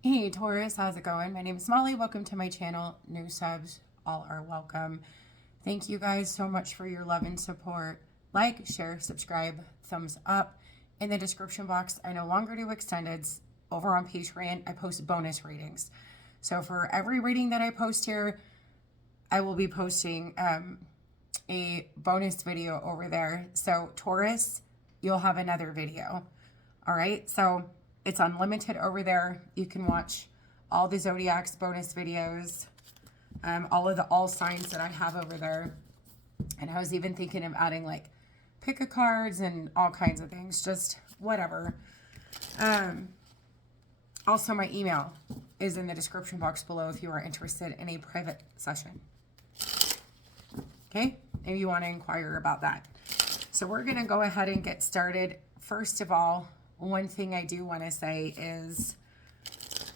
Hey Taurus, how's it going? My name is Molly. Welcome to my channel. New subs, all are welcome. Thank you guys so much for your love and support. Like, share, subscribe, thumbs up. In the description box, I no longer do extendeds. Over on Patreon, I post bonus readings. So for every reading that I post here, I will be posting a bonus video over there. So Taurus, you'll have another video. All right, so it's unlimited over there. You can watch all the Zodiac's bonus videos, all of the all signs that I have over there. And I was even thinking of adding like pick a cards and all kinds of things, just whatever. Also, my email is in the description box below if you are interested in a private session. Okay, if you want to inquire about that. So we're going to go ahead and get started. First of all, one thing I do want to say is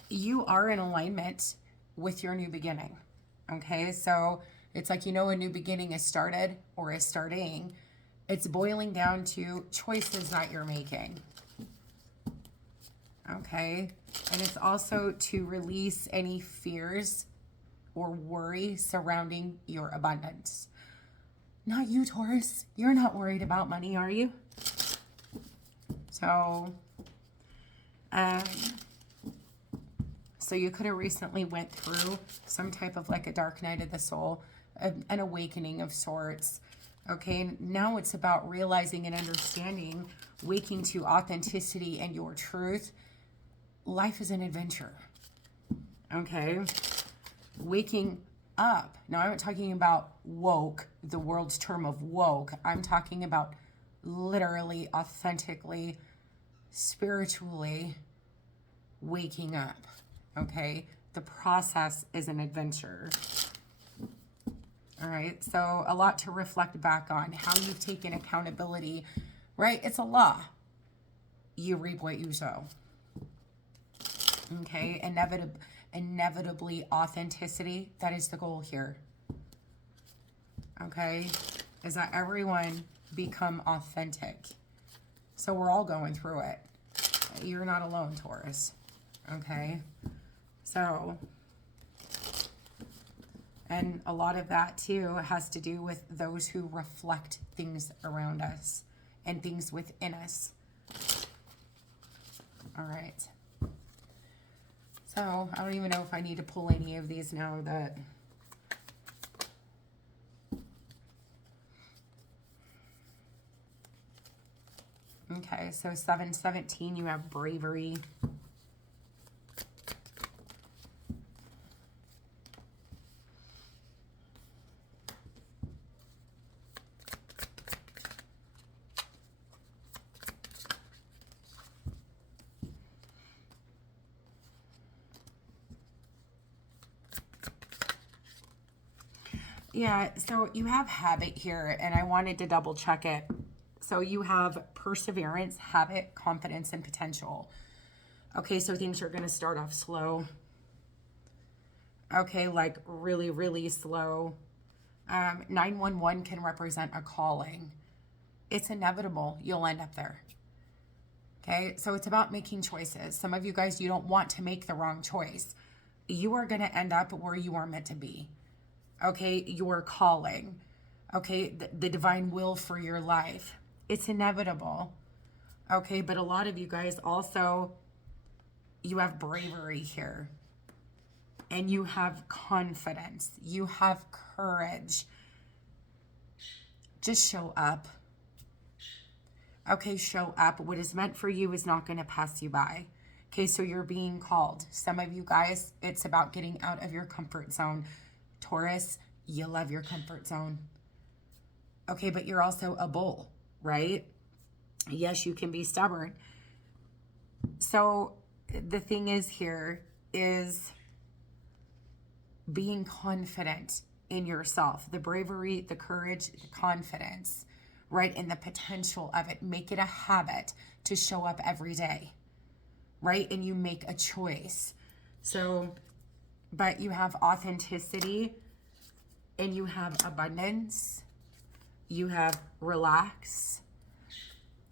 you are in alignment with your new beginning. Okay, so it's like, a new beginning is started or is starting. It's boiling down to choices that you're making. Okay, and it's also to release any fears or worry surrounding your abundance. Not you, Taurus. You're not worried about money, are you? So, so you could have recently went through some type of like a dark night of the soul, an awakening of sorts. Okay, now it's about realizing and understanding, waking to authenticity and your truth. Life is an adventure. Okay, waking up. Now, I'm not talking about woke, the world's term of woke. I'm talking about literally, authentically, spiritually waking up. Okay, the process is an adventure. All right, so a lot to reflect back on how you've taken accountability, right? It's a law. You reap what you sow. Okay, inevitably authenticity, that is the goal here. Okay, is that everyone become authentic. So we're all going through it. You're not alone, Taurus. Okay, so, and a lot of that too has to do with those who reflect things around us and things within us. All right. So I don't even know if I need to pull any of these now that okay, so 717, you have bravery. Yeah, so you have habit here, and I wanted to double check it. So you have perseverance, habit, confidence, and potential. Okay, so things are going to start off slow. Okay, like really, really slow. 911 can represent a calling. It's inevitable. You'll end up there. Okay, so it's about making choices. Some of you guys, you don't want to make the wrong choice. You are going to end up where you are meant to be. Okay, your calling. Okay, the divine will for your life. It's inevitable. Okay, but a lot of you guys also, you have bravery here. And you have confidence. You have courage. Just show up. Okay, show up. What is meant for you is not going to pass you by. Okay, so you're being called. Some of you guys, it's about getting out of your comfort zone. Taurus, you love your comfort zone. Okay, but you're also a bull, right? Yes, you can be stubborn. So the thing is here is being confident in yourself. The bravery, the courage, the confidence, right? And the potential of it. Make it a habit to show up every day, right? And you make a choice. So, but you have authenticity and you have abundance. You have relax,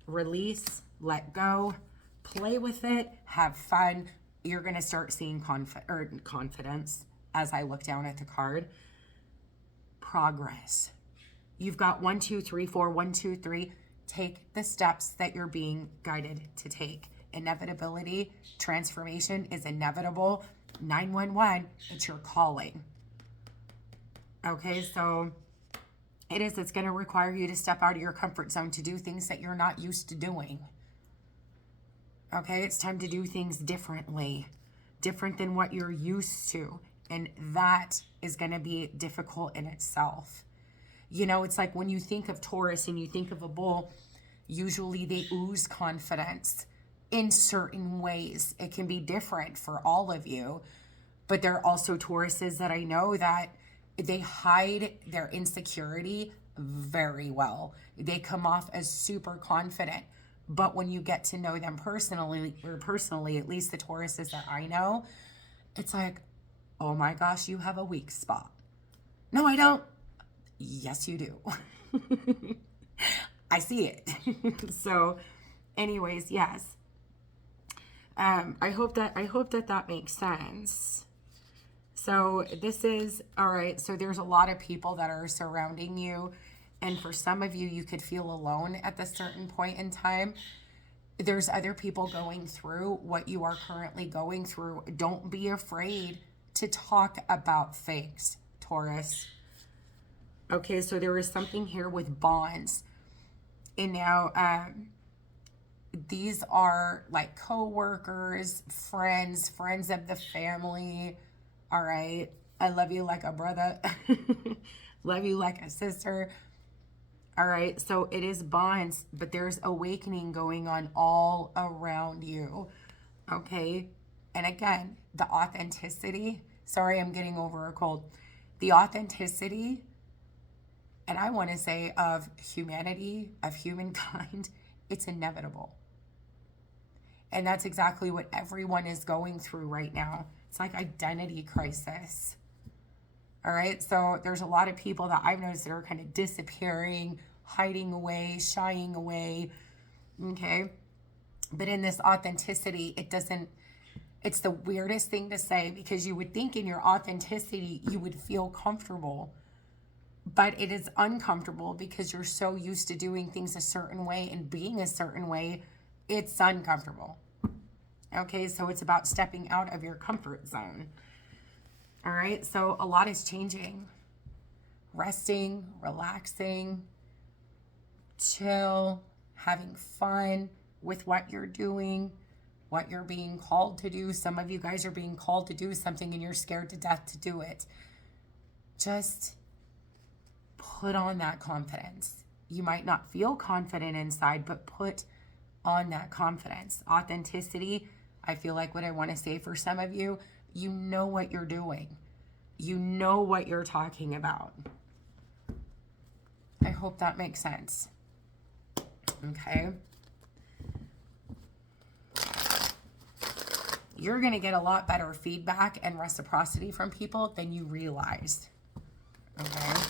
release, let go, play with it, have fun, you're going to start seeing confidence as I look down at the card. Progress. You've got 1, 2, 3, 4, 1, 2, 3. Take the steps that you're being guided to take. Inevitability, transformation is inevitable. 911, it's your calling. Okay, so it's going to require you to step out of your comfort zone to do things that you're not used to doing. Okay, it's time to do things differently, different than what you're used to. And that is going to be difficult in itself. You know, it's like when you think of Taurus and you think of a bull, usually they ooze confidence in certain ways. It can be different for all of you, but there are also Tauruses that I know that they hide their insecurity very well. They come off as super confident, but when you get to know them personally, at least the Tauruses that I know, it's like, oh my gosh, you have a weak spot. No, I don't. Yes, you do. I see it. So anyways, yes. I hope that makes sense. So this is, all right, so there's a lot of people that are surrounding you. And for some of you, you could feel alone at this certain point in time. There's other people going through what you are currently going through. Don't be afraid to talk about things, Taurus. Okay, so there is something here with bonds. And now, these are like co-workers, friends of the family. All right. I love you like a brother. Love you like a sister. All right. So it is bonds, but there's awakening going on all around you. Okay. And again, the authenticity. Sorry, I'm getting over a cold. The authenticity, and I want to say of humanity, of humankind, it's inevitable. And that's exactly what everyone is going through right now. It's like identity crisis. All right. So there's a lot of people that I've noticed that are kind of disappearing, hiding away, shying away. Okay. But in this authenticity, it's the weirdest thing to say, because you would think in your authenticity, you would feel comfortable, but it is uncomfortable because you're so used to doing things a certain way and being a certain way. It's uncomfortable. Okay, so it's about stepping out of your comfort zone. All right, so a lot is changing. Resting, relaxing, chill, having fun with what you're doing, what you're being called to do. Some of you guys are being called to do something and you're scared to death to do it. Just put on that confidence. You might not feel confident inside, but put on that confidence. Authenticity, I feel like what I want to say for some of you, you know what you're doing. You know what you're talking about. I hope that makes sense. Okay. You're going to get a lot better feedback and reciprocity from people than you realized. Okay.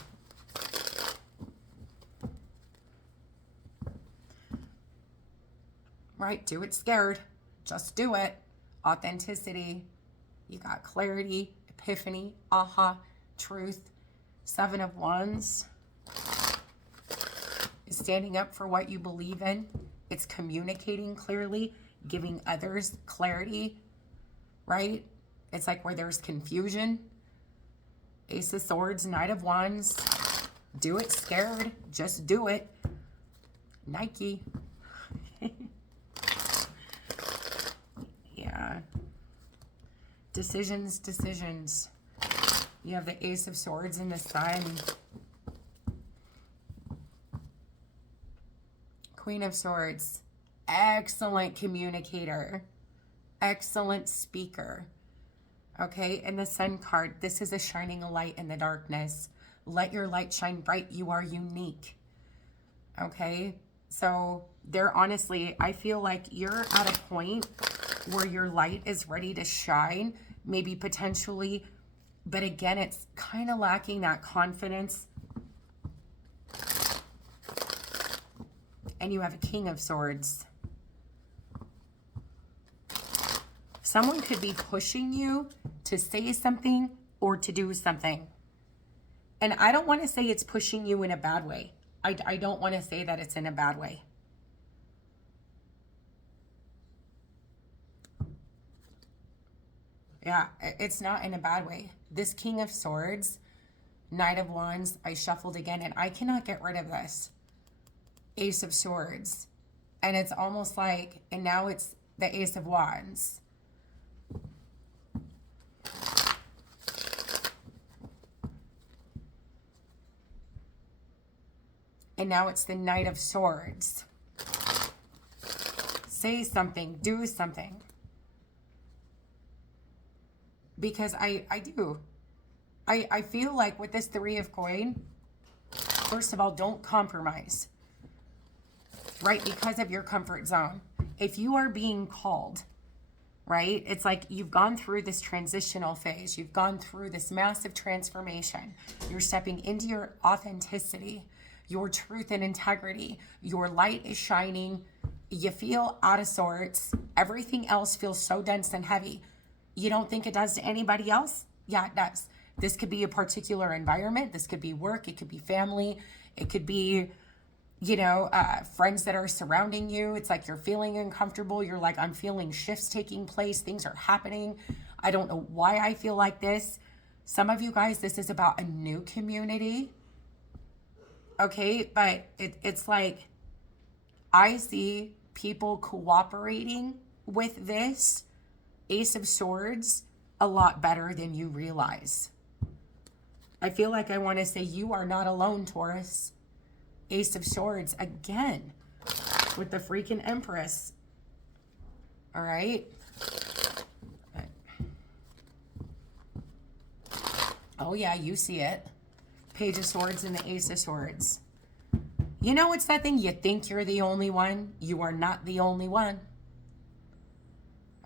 Right? Do it scared. Just do it. Authenticity. You got clarity, epiphany, aha, truth. 7 of Wands is standing up for what you believe in. It's communicating clearly, giving others clarity, right? It's like where there's confusion. Ace of Swords, Knight of Wands. Do it scared. Just do it. Nike. Yeah. Decisions. You have the Ace of Swords and the Sun. Queen of Swords. Excellent communicator. Excellent speaker. Okay, and the Sun card. This is a shining a light in the darkness. Let your light shine bright. You are unique. Okay, so there, honestly, I feel like you're at a point where your light is ready to shine, maybe potentially, but again, it's kind of lacking that confidence. And you have a King of Swords. Someone could be pushing you to say something or to do something. And I don't want to say it's pushing you in a bad way. I don't want to say that it's in a bad way. Yeah, it's not in a bad way. This King of Swords, Knight of Wands, I shuffled again, and I cannot get rid of this. Ace of Swords. And it's almost like, and now it's the Ace of Wands. And now it's the Knight of Swords. Say something, do something. Because I do. I feel like with this Three of Coin, first of all, don't compromise. Right? Because of your comfort zone. If you are being called, right? It's like you've gone through this transitional phase. You've gone through this massive transformation. You're stepping into your authenticity, your truth and integrity. Your light is shining. You feel out of sorts. Everything else feels so dense and heavy. You don't think it does to anybody else? Yeah, it does. This could be a particular environment. This could be work. It could be family. It could be, friends that are surrounding you. It's like you're feeling uncomfortable. You're like, I'm feeling shifts taking place. Things are happening. I don't know why I feel like this. Some of you guys, this is about a new community. Okay, but it's like I see people cooperating with this Ace of Swords a lot better than you realize. I feel like I want to say you are not alone, Taurus. Ace of Swords again with the freaking Empress. All right. Oh yeah, you see it. Page of Swords and the Ace of Swords. You know, it's that thing, you think you're the only one. You are not the only one.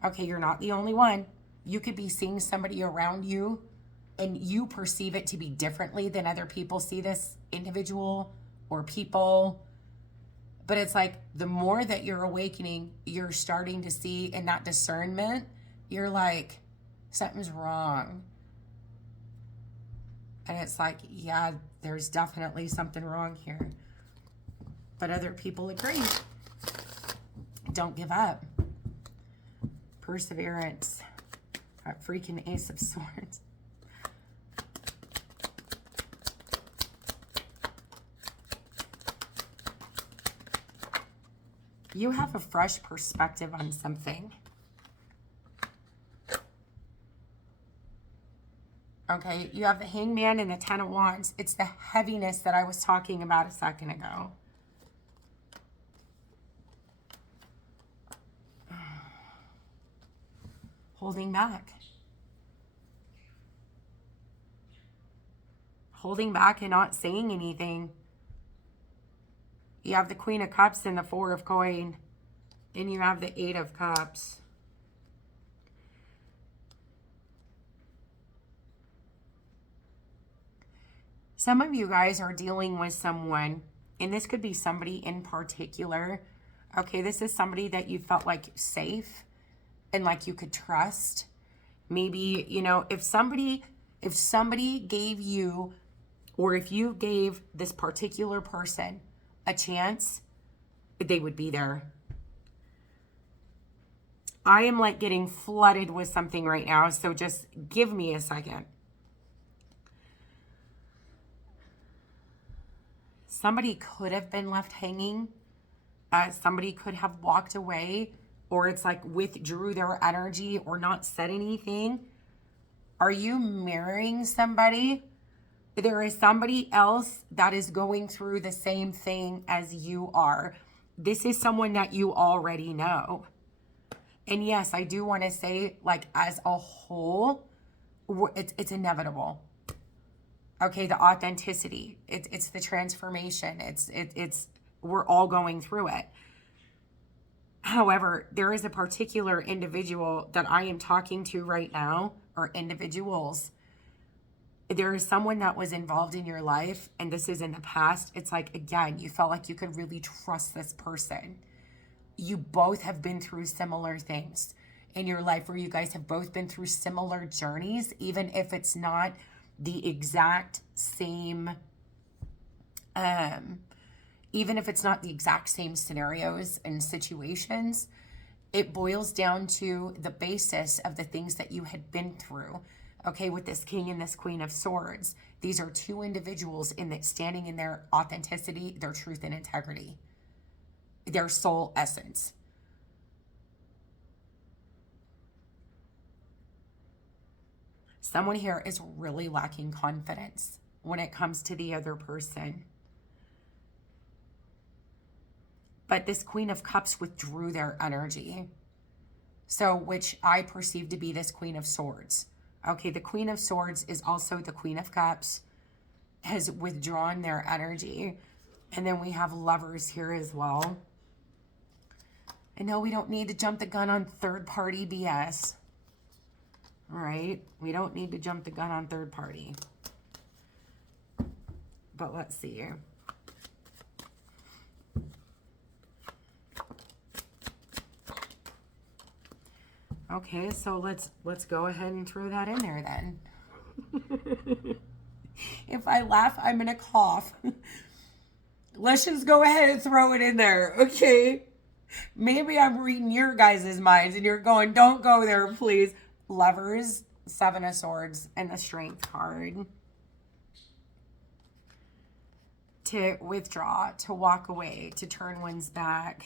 Okay, you're not the only one. You could be seeing somebody around you and you perceive it to be differently than other people see this individual or people. But it's like the more that you're awakening, you're starting to see in that discernment, you're like, something's wrong. And it's like, yeah, there's definitely something wrong here. But other people agree. Don't give up. Perseverance. That freaking Ace of Swords. You have a fresh perspective on something. Okay, you have the Hangman and the Ten of Wands. It's the heaviness that I was talking about a second ago. Holding back. Holding back and not saying anything. You have the Queen of Cups and the Four of Coin. And you have the Eight of Cups. Some of you guys are dealing with someone, and this could be somebody in particular. Okay, this is somebody that you felt like safe and like you could trust. Maybe, if somebody gave you, or if you gave this particular person a chance, they would be there. I am like getting flooded with something right now, so just give me a second. Somebody could have been left hanging. Somebody could have walked away, or it's like withdrew their energy or not said anything. Are you marrying somebody? There is somebody else that is going through the same thing as you are. This is someone that you already know. And yes, I do want to say, like, as a whole, it's inevitable. Okay, the authenticity, it's the transformation, it's we're all going through it. However, there is a particular individual that I am talking to right now, or individuals. There is someone that was involved in your life, and this is in the past. It's like, again, you felt like you could really trust this person. You both have been through similar things. in your life where you guys have both been through similar journeys, even if it's not the exact same, even if it's not the exact same scenarios and situations. It boils down to the basis of the things that you had been through. Okay, with this King and this Queen of Swords, these are two individuals standing in their authenticity, their truth and integrity, their soul essence. Someone here is really lacking confidence when it comes to the other person. But this Queen of Cups withdrew their energy. So, which I perceive to be this Queen of Swords. Okay, the Queen of Swords is also the Queen of Cups, has withdrawn their energy. And then we have Lovers here as well. And no, we don't need to jump the gun on third party BS. All right, we don't need to jump the gun on third party. But let's see here. Okay, so let's go ahead and throw that in there then. If I laugh, I'm gonna cough. Let's just go ahead and throw it in there, okay? Maybe I'm reading your guys' minds and you're going, don't go there, please. Lovers, Seven of Swords, and the Strength card. To withdraw, to walk away, to turn one's back.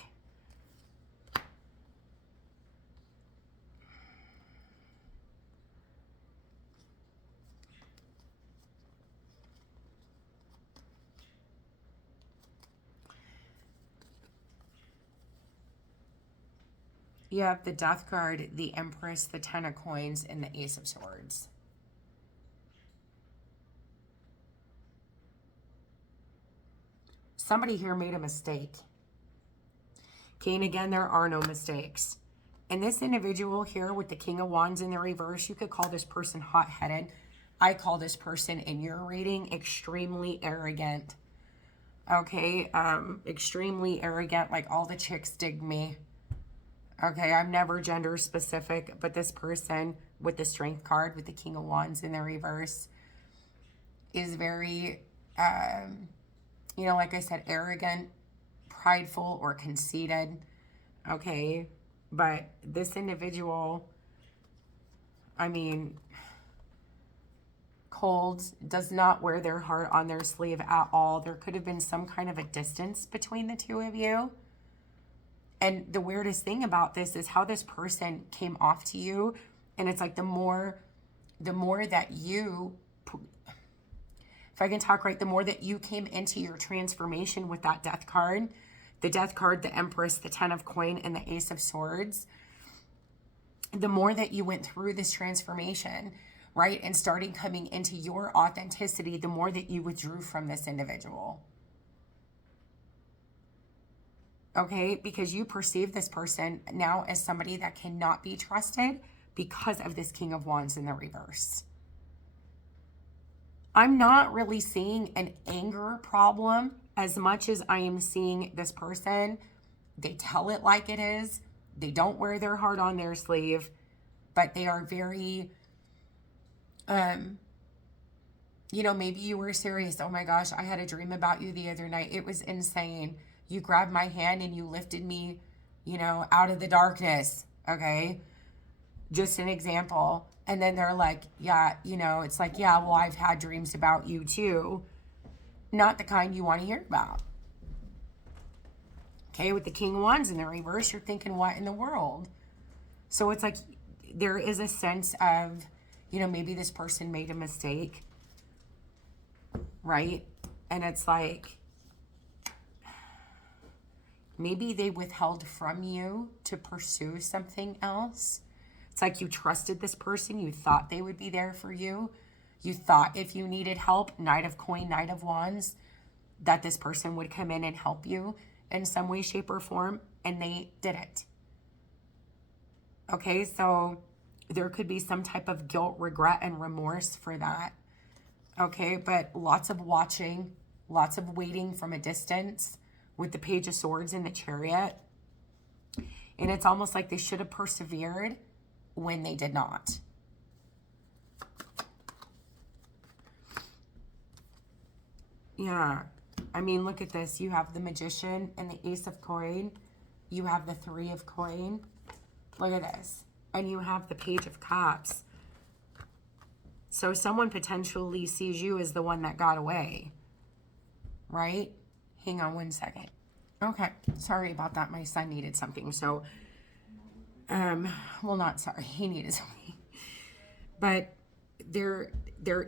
You have the Death card, the Empress, the Ten of Coins, and the Ace of Swords. Somebody here made a mistake. Okay, and again, there are no mistakes. And this individual here with the King of Wands in the reverse, you could call this person hot-headed. I call this person in your reading extremely arrogant. Okay, extremely arrogant, like all the chicks dig me. Okay, I'm never gender specific, but this person with the Strength card, with the King of Wands in the reverse, is very, you know, like I said, arrogant, prideful, or conceited. Okay, but this individual, I mean, cold, does not wear their heart on their sleeve at all. There could have been some kind of a distance between the two of you. And the weirdest thing about this is how this person came off to you. And it's like the more that you, if I can talk right, the more that you came into your transformation with that Death card, the Empress, the Ten of Coins, and the Ace of Swords, the more that you went through this transformation, right, and starting coming into your authenticity, the more that you withdrew from this individual. Okay, because you perceive this person now as somebody that cannot be trusted because of this King of Wands in the reverse. I'm not really seeing an anger problem as much as I am seeing this person. They tell it like it is. They don't wear their heart on their sleeve, but they are very, you know, maybe you were serious. Oh my gosh, I had a dream about you the other night. It was insane. You grabbed my hand and you lifted me, you know, out of the darkness, okay? Just an example. And then they're like, yeah, you know, it's like, yeah, well, I've had dreams about you too. Not the kind you want to hear about. Okay, with the King of Wands in the reverse, you're thinking, what in the world? So it's like there is a sense of, you know, maybe this person made a mistake, right? And it's like, maybe they withheld from you to pursue something else. It's like you trusted this person. You thought they would be there for you. You thought if you needed help, Knight of Coins, Knight of Wands, that this person would come in and help you in some way, shape, or form, and they didn't. Okay, so there could be some type of guilt, regret, and remorse for that. Okay, but lots of watching, lots of waiting from a distance, with the Page of Swords and the Chariot. And it's almost like they should have persevered, when they did not. Yeah. I mean, look at this. You have the Magician and the Ace of Coin. You have the Three of Coin. Look at this. And you have the Page of Cups. So someone potentially sees you as the one that got away. Right? Hang on one second. Okay. Sorry about that. My son needed something. So, well, not sorry. He needed something. But there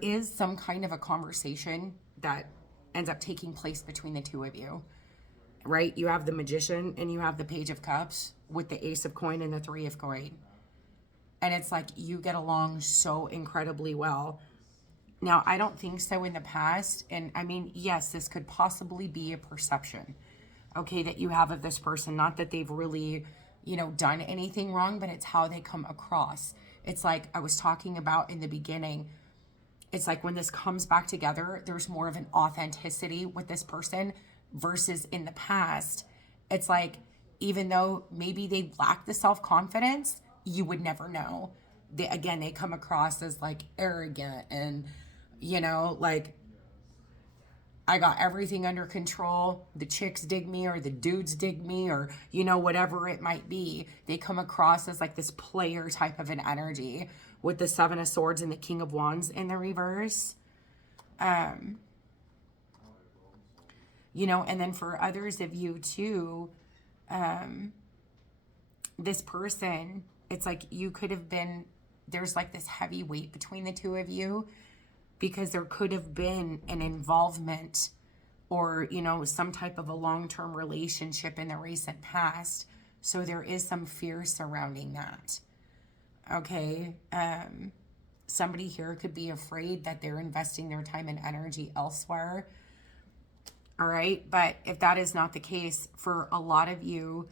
is some kind of a conversation that ends up taking place between the two of you. Right? You have the Magician and you have the Page of Cups with the Ace of Coin and the Three of Coin. And it's like you get along so incredibly well. Now, I don't think so in the past. And I mean, yes, this could possibly be a perception, okay, that you have of this person. Not that they've really, done anything wrong, but it's how they come across. It's like I was talking about in the beginning. It's like when this comes back together, there's more of an authenticity with this person versus in the past. It's like, even though maybe they lack the self-confidence, you would never know. They come across as like arrogant and, like, I got everything under control. The chicks dig me or the dudes dig me or, whatever it might be. They come across as like this player type of an energy with the Seven of Swords and the King of Wands in the reverse. And then for others of you too, this person, it's like you could have been, there's like this heavy weight between the two of you because there could have been an involvement or, some type of a long-term relationship in the recent past. So there is some fear surrounding that. Okay. Somebody here could be afraid that they're investing their time and energy elsewhere. All right. But if that is not the case for a lot of you,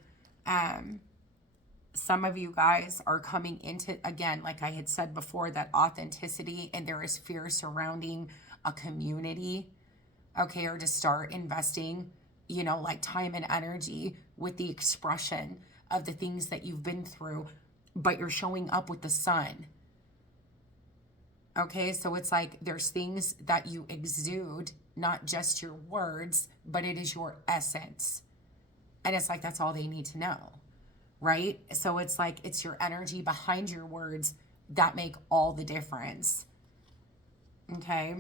some of you guys are coming into, again, like I had said before, that authenticity, and there is fear surrounding a community, okay, or to start investing, like time and energy with the expression of the things that you've been through, but you're showing up with the sun. Okay, so it's like there's things that you exude, not just your words, but it is your essence. And it's like that's all they need to know. Right? So it's like it's your energy behind your words that make all the difference. Okay?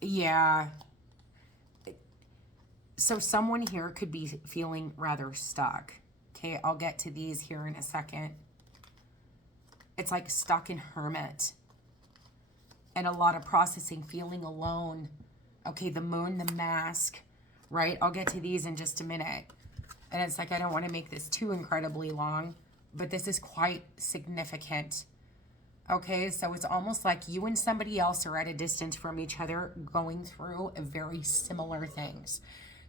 Yeah. So someone here could be feeling rather stuck. Okay, I'll get to these here in a second. It's like stuck in hermit. And a lot of processing, feeling alone. Okay, the moon, the mask. Right? I'll get to these in just a minute. And it's like, I don't want to make this too incredibly long, but this is quite significant. Okay, so it's almost like you and somebody else are at a distance from each other going through very similar things.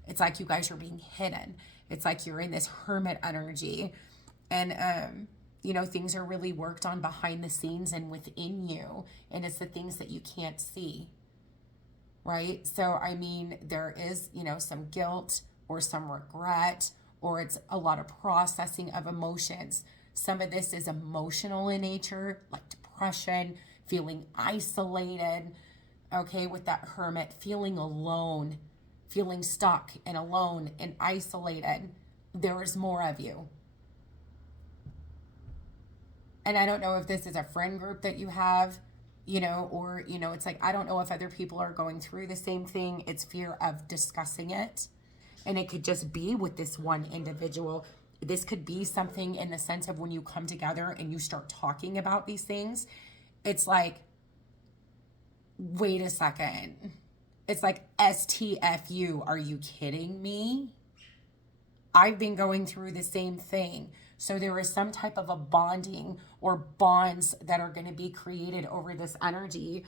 It's like you guys are being hidden. It's like you're in this hermit energy. And, things are really worked on behind the scenes and within you. And it's the things that you can't see. Right? So, I mean, there is, some guilt or some regret, or it's a lot of processing of emotions. Some of this is emotional in nature, like depression, feeling isolated, okay, with that hermit, feeling alone, feeling stuck and alone and isolated. There is more of you. And I don't know if this is a friend group that you have, or, it's like, I don't know if other people are going through the same thing. It's fear of discussing it. And it could just be with this one individual. This could be something in the sense of when you come together and you start talking about these things, it's like, wait a second. It's like, STFU, are you kidding me? I've been going through the same thing. So there is some type of a bonding or bonds that are going to be created over this energy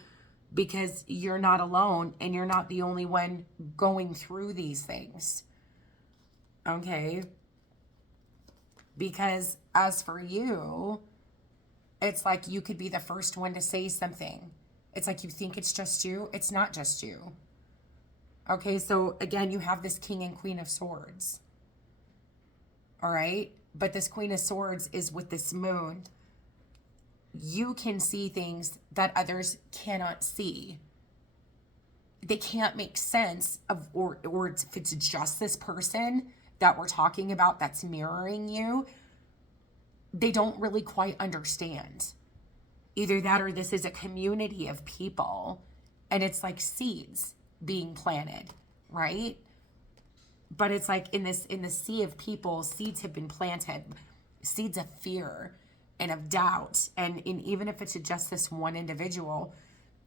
because you're not alone and you're not the only one going through these things. Okay? Because as for you, it's like you could be the first one to say something. It's like you think it's just you. It's not just you. Okay, so again, you have this King and Queen of Swords. all right? But this Queen of Swords is with this moon. You can see things that others cannot see. They can't make sense of, or if it's just this person that we're talking about that's mirroring you, they don't really quite understand. Either that or this is a community of people and it's like seeds being planted, right? But it's like in the sea of people, seeds have been planted, seeds of fear and of doubt. And even if it's just this one individual,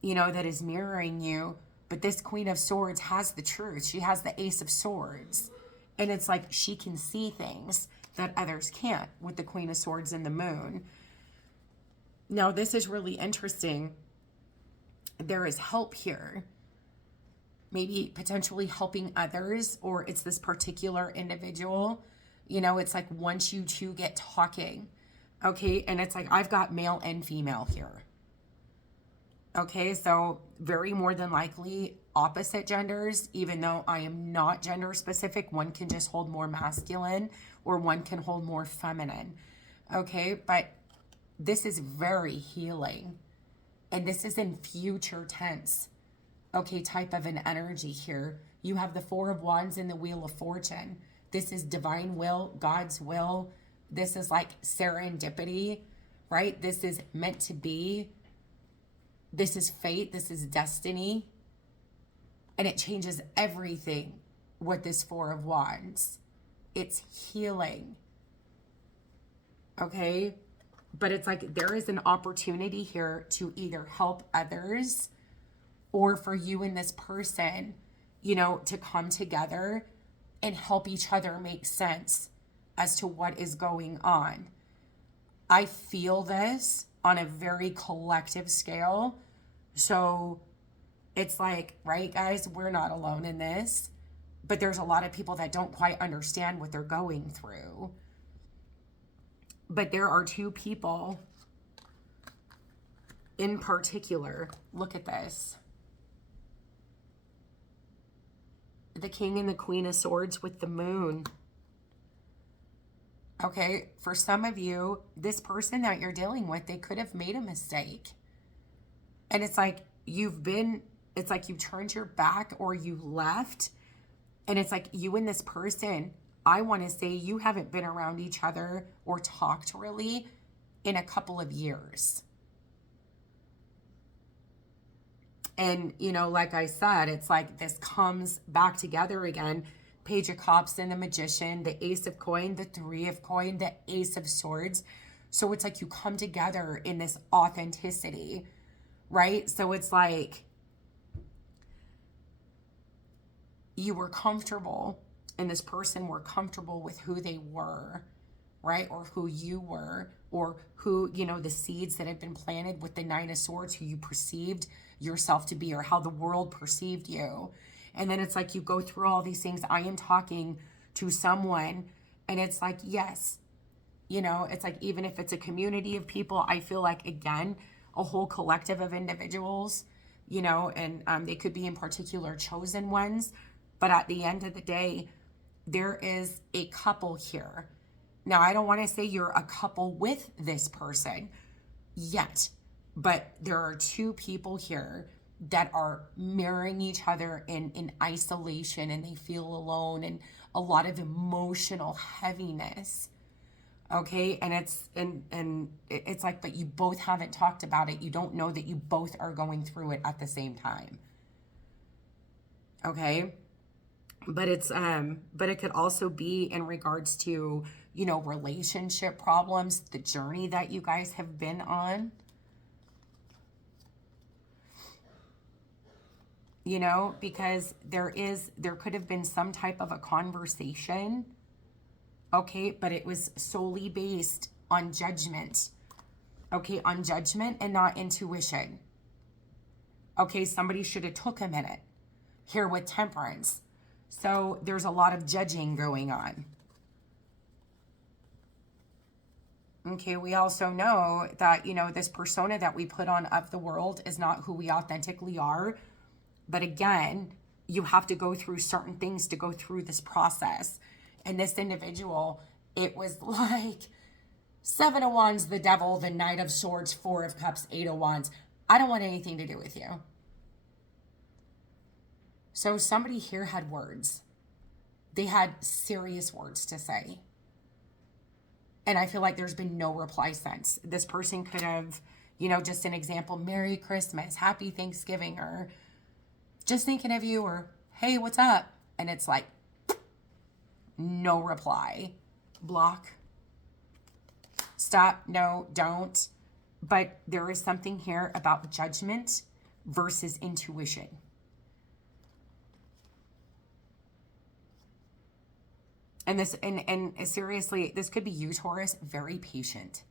you know, that is mirroring you, but this Queen of Swords has the truth. She has the Ace of Swords. And it's like she can see things that others can't with the Queen of Swords and the moon. Now, this is really interesting. There is help here. Maybe potentially helping others, or it's this particular individual. You know, it's like once you two get talking, okay? And it's like I've got male and female here. Okay, so very more than likely opposite genders, even though I am not gender specific. One can just hold more masculine or one can hold more feminine. Okay, but this is very healing. And this is in future tense. Okay, type of an energy here. You have the Four of Wands and the Wheel of Fortune. This is divine will, God's will. This is like serendipity, right? This is meant to be. This is fate. This is destiny. And it changes everything with this Four of Wands. It's healing. Okay? But it's like there is an opportunity here to either help others or for you and this person, you know, to come together and help each other make sense as to what is going on. I feel this on a very collective scale. So it's like, right, guys, we're not alone in this, but there's a lot of people that don't quite understand what they're going through. But there are two people in particular. Look at this. The King and the Queen of Swords with the moon. Okay, for some of you, this person that you're dealing with, they could have made a mistake. And it's like you've turned your back or you left. And it's like you and this person, I want to say you haven't been around each other or talked really in a couple of years. And, you know, like I said, it's like this comes back together again. Page of Cups and the Magician, the Ace of Coin, the Three of Coin, the Ace of Swords. So it's like you come together in this authenticity, right? So it's like you were comfortable and this person were comfortable with who they were, right? Or who you were, or who, you know, the seeds that had been planted with the Nine of Swords, who you perceived yourself to be or how the world perceived you. And then it's like you go through all these things. I am talking to someone and it's like, yes, you know, it's like even if it's a community of people, I feel like, again, a whole collective of individuals, you know, and they could be in particular chosen ones. But at the end of the day, there is a couple here. Now, I don't want to say you're a couple with this person yet, but there are two people here that are mirroring each other in isolation, and they feel alone and a lot of emotional heaviness. Okay, and it's like, but you both haven't talked about it. You don't know that you both are going through it at the same time. Okay, but but it could also be in regards to, you know, relationship problems, the journey that you guys have been on. You know, because there could have been some type of a conversation, okay, but it was solely based on judgment, okay, on judgment and not intuition. Okay, somebody should have took a minute here with Temperance. So there's a lot of judging going on. Okay, we also know that, you know, this persona that we put on of the world is not who we authentically are. But again, you have to go through certain things to go through this process. And this individual it was like 7 of Wands, the Devil, the Knight of Swords, 4 of Cups, 8 of Wands. I don't want anything to do with you. So somebody here had words. They had serious words to say. And I feel like there's been no reply since. This person could have, you know, just an example, Merry Christmas, Happy Thanksgiving, or just thinking of you, or hey, what's up? And it's like, no reply. Block. Stop. No, don't. But there is something here about judgment versus intuition. And this, and seriously, this could be you, Taurus, very patient.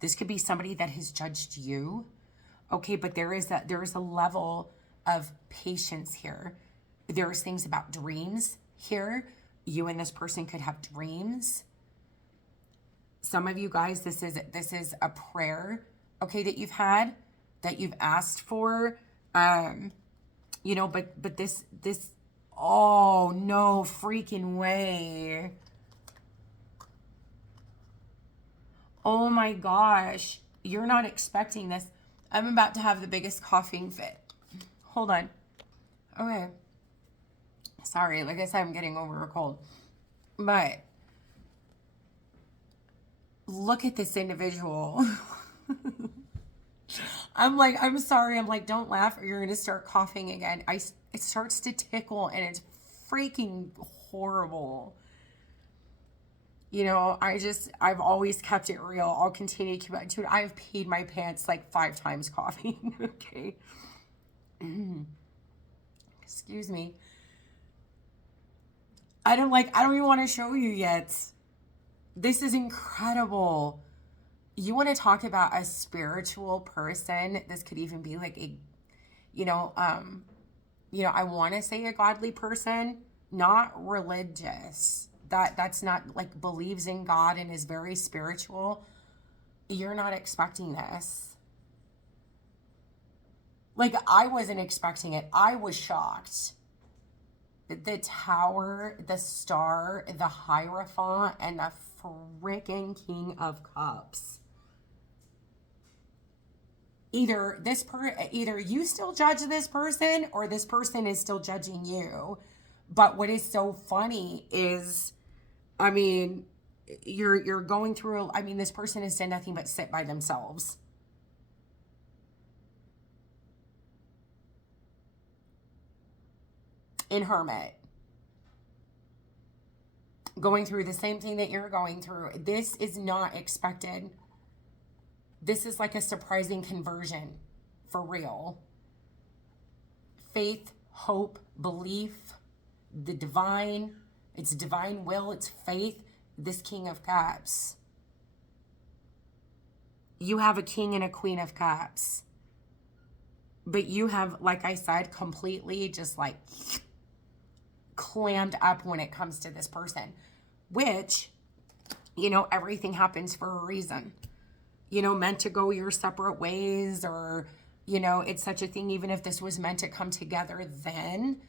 This could be somebody that has judged you. Okay, but there is a level of patience here. There's things about dreams here. You and this person could have dreams. Some of you guys, this is a prayer, okay, that you've had, that you've asked for. You know, but this, oh, no freaking way. Oh my gosh. You're not expecting this. I'm about to have the biggest coughing fit. Hold on. Okay. Sorry, like I said, I'm getting over a cold. But look at this individual. I'm like, I'm sorry. I'm like, don't laugh or you're going to start coughing again. It starts to tickle and it's freaking horrible. You know, I've always kept it real. I'll continue to keep it. Dude, I've peed my pants like 5 times coughing. Okay. Excuse me. I don't even want to show you yet. This is incredible. You want to talk about a spiritual person. This could even be like a, I want to say a godly person, not religious. That's not like believes in God and is very spiritual. You're not expecting this. Like, I wasn't expecting it. I was shocked. The Tower, the Star, the Hierophant, and the freaking King of Cups. Either you still judge this person or this person is still judging you. But what is so funny is, I mean, you're going through, I mean, this person has done nothing but sit by themselves. In Hermit. Going through the same thing that you're going through. This is not expected. This is like a surprising conversion. For real. Faith, hope, belief, the divine. It's divine will, it's faith. This King of Cups. You have a King and a Queen of Cups. But you have, like I said, completely just like clammed up when it comes to this person. Which, everything happens for a reason. Meant to go your separate ways, or, it's such a thing. Even if this was meant to come together, then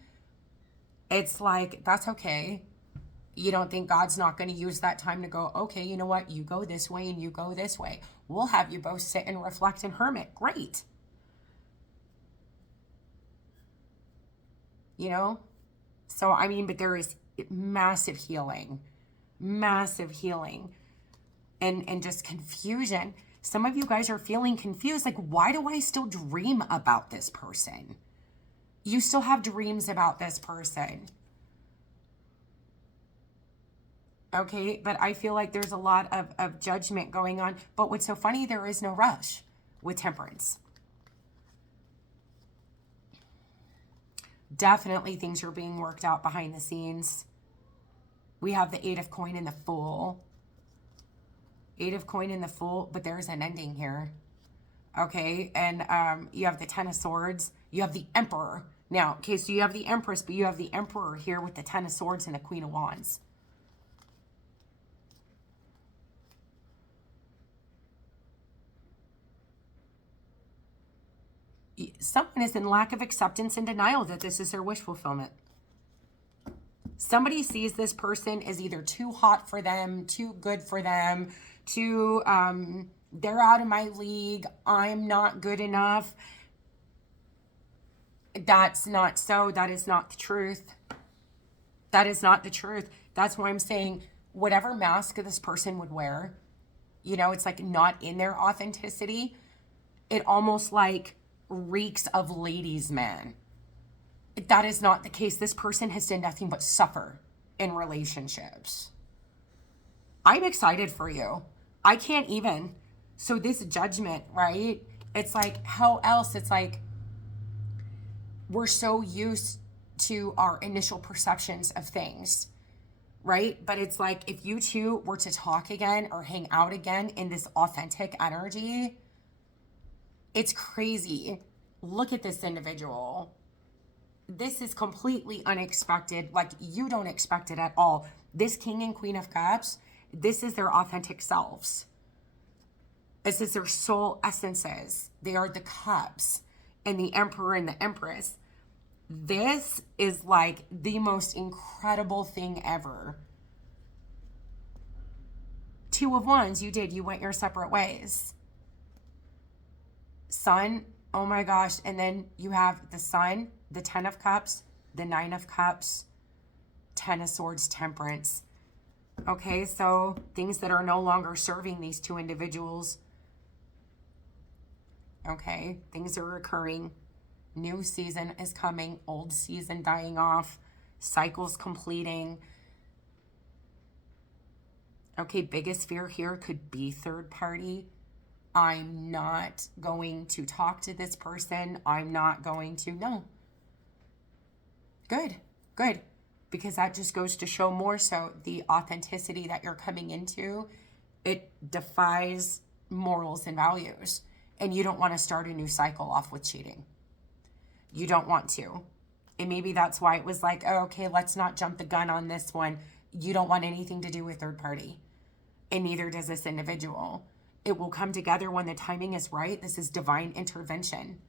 it's like, that's okay. You don't think God's not going to use that time to go, okay, you know what? You go this way and you go this way. We'll have you both sit and reflect and hermit. Great. So, I mean, but there is massive healing, and just confusion. Some of you guys are feeling confused. Like, why do I still dream about this person? You still have dreams about this person. Okay, but I feel like there's a lot of judgment going on. But what's so funny, there is no rush with Temperance. Definitely things are being worked out behind the scenes. We have the 8 of Coin and the Fool. 8 of Coin and the Fool, but there's an ending here. Okay, and you have the 10 of Swords. You have the Emperor. Now, okay, so you have the Empress, but you have the Emperor here with the 10 of Swords and the Queen of Wands. Someone is in lack of acceptance and denial that this is their wish fulfillment. Somebody sees this person as either too hot for them, too good for them, too, they're out of my league, I'm not good enough. That's not so. That is not the truth. That is not the truth. That's why I'm saying whatever mask this person would wear, you know, it's like not in their authenticity. It almost like reeks of ladies' man. That is not the case. This person has done nothing but suffer in relationships. I'm excited for you. I can't even. So this judgment, right? It's like, how else? It's like, we're so used to our initial perceptions of things, right? But it's like, if you two were to talk again or hang out again in this authentic energy, it's crazy. Look at this individual. This is completely unexpected. Like, you don't expect it at all. This King and Queen of Cups, this is their authentic selves. This is their soul essences. They are the cups and the Emperor and the Empress. This is like the most incredible thing ever. Two of Wands, you went your separate ways. Sun, oh my gosh. And then you have the Sun, the 10 of Cups, the 9 of Cups, 10 of Swords, Temperance. Okay, so things that are no longer serving these two individuals. Okay, things are occurring. New season is coming, old season dying off, cycles completing. Okay, biggest fear here could be third party. I'm not going to talk to this person. I'm not going to, no. Good, good. Because that just goes to show more so the authenticity that you're coming into. It defies morals and values. And you don't want to start a new cycle off with cheating. You don't want to. And maybe that's why it was like, oh, okay, let's not jump the gun on this one. You don't want anything to do with third party. And neither does this individual. It will come together when the timing is right. This is divine intervention.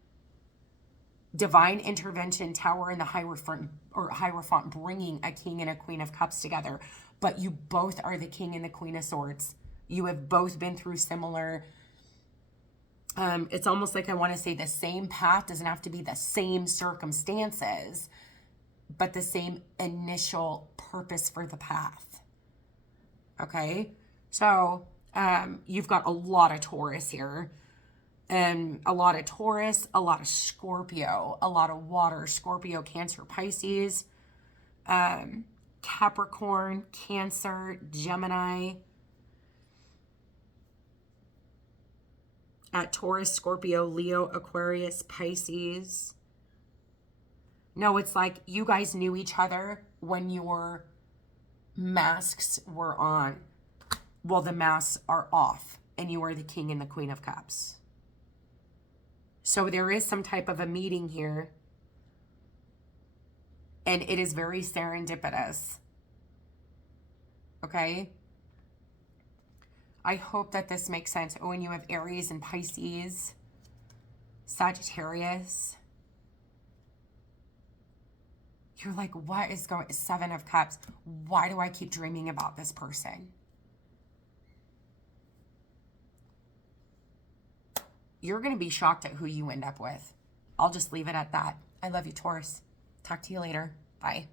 Divine intervention, Tower and the Hierophant bringing a King and a Queen of Cups together. But you both are the King and the Queen of Swords. You have both been through similar... it's almost like I want to say the same path. Doesn't have to be the same circumstances, but the same initial purpose for the path. Okay, so you've got a lot of Taurus here, and a lot of Taurus, a lot of Scorpio, a lot of water, Scorpio, Cancer, Pisces, Capricorn, Cancer, Gemini. At Taurus, Scorpio, Leo, Aquarius, Pisces. No, it's like you guys knew each other when your masks were on. Well, the masks are off, and you are the King and the Queen of Cups. So there is some type of a meeting here, and it is very serendipitous. Okay? I hope that this makes sense. Oh, and you have Aries and Pisces, Sagittarius. You're like, what is going? 7 of Cups. Why do I keep dreaming about this person? You're going to be shocked at who you end up with. I'll just leave it at that. I love you, Taurus. Talk to you later. Bye.